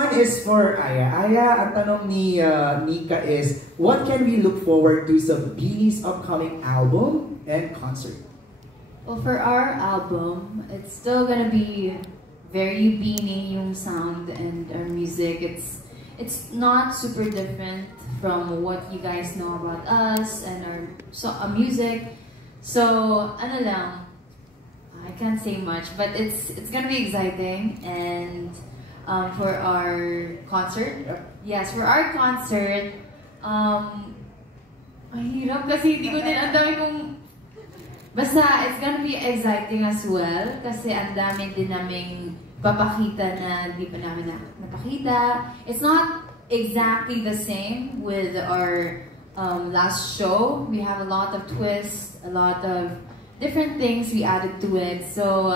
One is for Aya. Aya, ang tanong ni Nika is, what can we look forward to sa Beanie's upcoming album and concert? Well, for our album, it's still gonna be very Beanie yung sound and our music. It's not super different from what you guys know about us and our music. So, ano lang, I can't say much, but it's gonna be exciting. And for our concert, yes, for our concert, mahirap kasi hindi ko din, ang dami kong, basta it's gonna be exciting as well kasi ang dami din naming papakita na di pa namin napakita. It's not exactly the same with our last show. We have a lot of twists, a lot of different things we added to it. So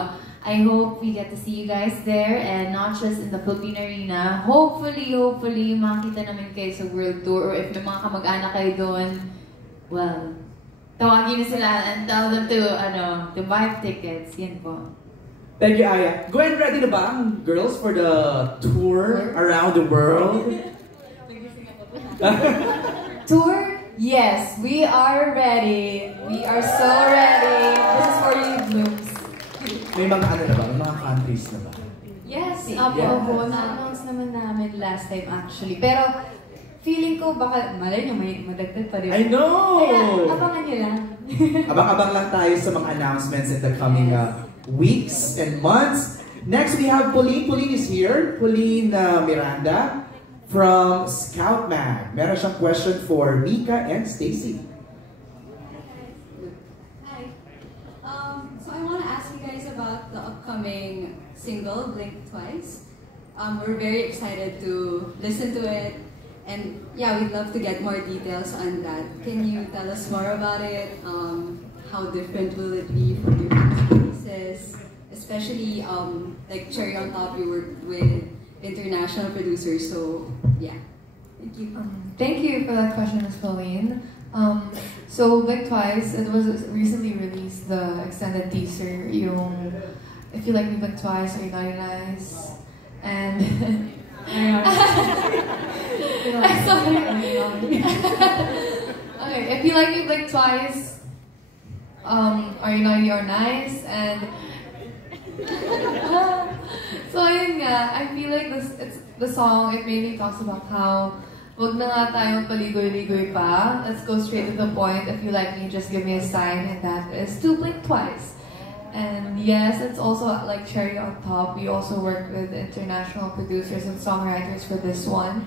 I hope we get to see you guys there, and not just in the Philippine Arena. Hopefully, makita namin kayo sa World Tour, or if may mga kamag-anak kayo doon, well, tawagin na sila and tell them to buy tickets. Yan po. Thank you, Aya. Gwen, ready na ba ang girls for the tour around the world? Tour? Yes, we are ready. We are so ready. This is for you, Blooms. May mga ano na ba? May mga countries na ba? Yes, Opo, na-announce naman namin last time actually. Pero feeling ko baka, malay nyo, may madagdag pa rin. I know! Kaya, abangan nyo lang. Abang-abang lang tayo sa mga announcements in the coming weeks and months. Next, we have Pauline. Pauline is here. Pauline Miranda from Scout Mag. Meron siyang question for Mika and Stacy. About the upcoming single, Blink Twice. We're very excited to listen to it, and yeah, we'd love to get more details on that. Can you tell us more about it? How different will it be from your previous releases? Especially like Cherry on Top, you worked with international producers, so yeah. Thank you. Thank you for that question, Ms. Pauline. So Blink Twice, it was recently released, the extended teaser, yung If You Like Me Blink Twice, Are You Naughty Nice? And sorry. Okay, If You Like Me Blink Twice, Are You Naughty or Nice? And so yun nga, I feel like the song, it mainly talks about how wag na nga tayong paligoy-ligoy pa. Let's go straight to the point. If you like me, just give me a sign, and that is to blink twice. And yes, it's also like cherry on top. We also work with international producers and songwriters for this one,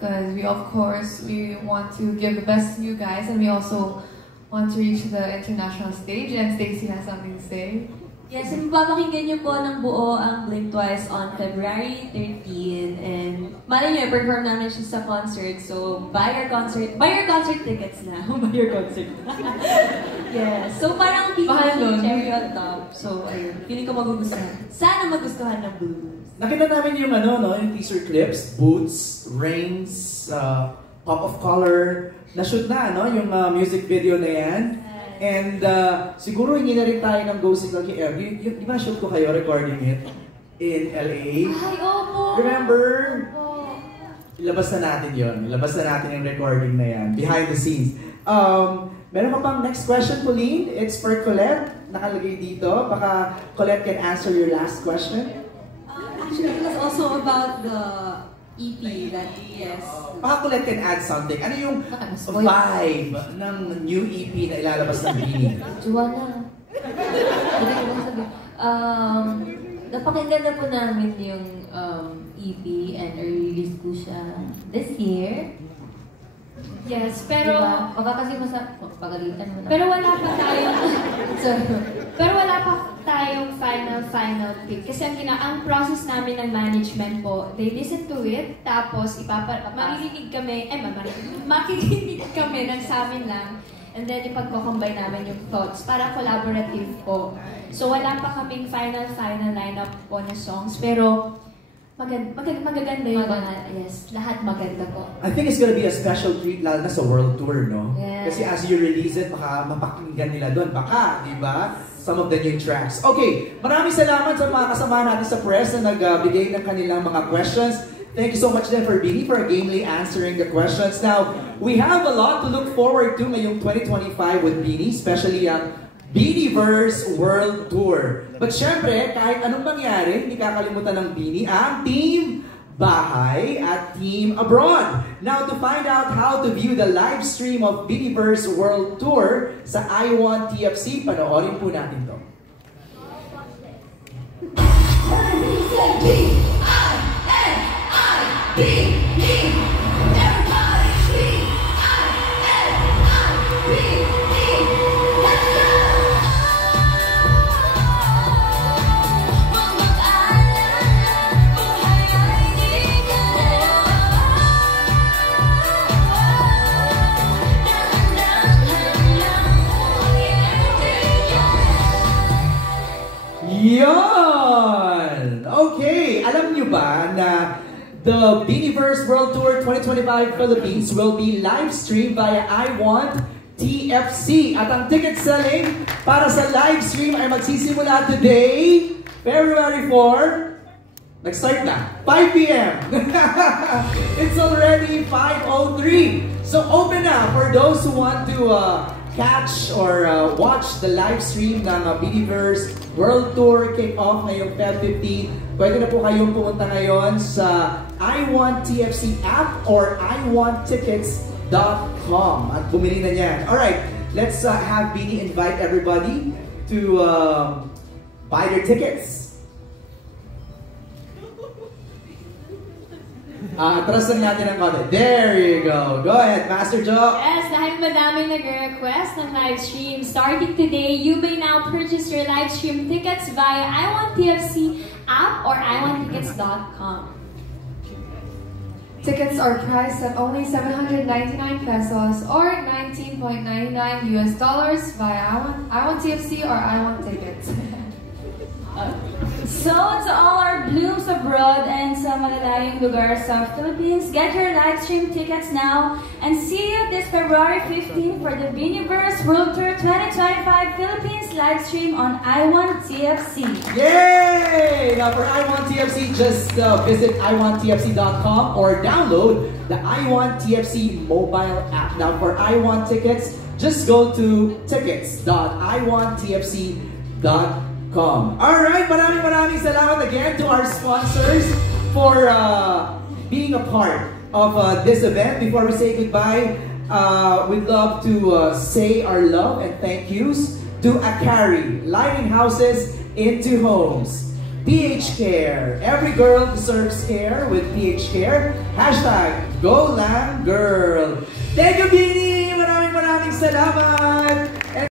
because we want to give the best to you guys, and we also want to reach the international stage. And Stacy has something to say. Yes, and papakinggan niyo po ng buo ang Blink Twice on February 13. And malay niyo, perform namin siya sa concert. So, buy your concert tickets na. Buy your concert. Yes. So, parang feeling cherry on top. So, ayun. Feeling ko magugustuhan. Sana magustuhan ng Blue. Nakita namin yung yung teaser clips, Boots, Rains, Pop of Color. Na-shoot na, yung music video na yan. And siguro hindi na rin tayo ng Go Signal kay Erby. Di ba shoot ko kayo recording it in LA? Ay, opo! Remember? Ilabas na natin yon. Ilabas na natin yung recording na yan. Behind the scenes. Meron pa pang next question, Pauline. It's for Colette. Nakalagay dito. Baka Colette can answer your last question. Actually, it was also about the EP that, yes. Baka Colette can add something. Ano yung vibe ng new EP na ilalabas ng Beanie? Juana. Hindi ko lang sabi. Napakinggan na po namin yung EP and release ko siya this year. Yes, pero... Diba? Baka kasi pagalitan mo na. Pero wala pa tayong... Pero wala pa tayong final pick. Kasi ang process namin ng management po, they listen to it, tapos makikinig kami ng sa amin lang, and then ipagko-combine namin yung thoughts para collaborative po. So wala pa kaming final lineup po na songs, pero magaganda yung yes, lahat maganda po. I think it's gonna be a special treat lalo na sa world tour, no? Yeah. Kasi as you release it, baka mapakinggan nila doon. Baka, di ba? Some of the new tracks. Okay, maraming salamat sa mga kasama natin sa press na nagbigay ng kanilang mga questions. Thank you so much then for Beanie for gamely answering the questions. Now, we have a lot to look forward to ngayong 2025 with Beanie, especially ang Beanieverse World Tour. But syempre, kahit anong mangyari, hindi kakalimutan ng Beanie ang Team Bahay at Team Abroad. Now, to find out how to view the live stream of Beanieverse World Tour sa I Want TFC, panoorin po natin to. Yon! Okay, alam niyo ba na the Beanieverse World Tour 2025 Philippines will be live streamed via I Want TFC. At ang ticket selling para sa live stream ay magsisimula today, February 4. Nag-start na, 5 p.m. It's already 5:03. So open na for those who want to catch or watch the live stream ng Beanieverse World Tour kick-off ngayong Feb 15. Pwede na po kayong pumunta ngayon sa I Want TFC app or iwanttickets.com at bumili na niyan. Alright, let's have Beanie invite everybody to buy their tickets. Atrasan natin ang konti. There you go. Go ahead, Master Joe. Yes, dahil madami nag-request ng live stream. Starting today, you may now purchase your live stream tickets via I Want TFC app or iwanttickets.com. Tickets are priced at only 799 pesos or $19.99 via I Want TFC or I Want Tickets. So, to all our blooms abroad and sa malalayong lugar sa Philippines, get your live stream tickets now and see you this February 15 for the Beanieverse World Tour 2025 Philippines live stream on I Want TFC. Yay! Now for I Want TFC, just visit iwanttfc.com or download the I Want TFC mobile app. Now for I Want Tickets, just go to tickets.iwanttfc.com. Alright, maraming salamat again to our sponsors for being a part of this event. Before we say goodbye, we'd love to say our love and thank yous to Akari, lighting houses into homes. PH Care, every girl deserves care with PH Care. Hashtag GoLangGirl. Thank you, Beanie! Maraming salamat!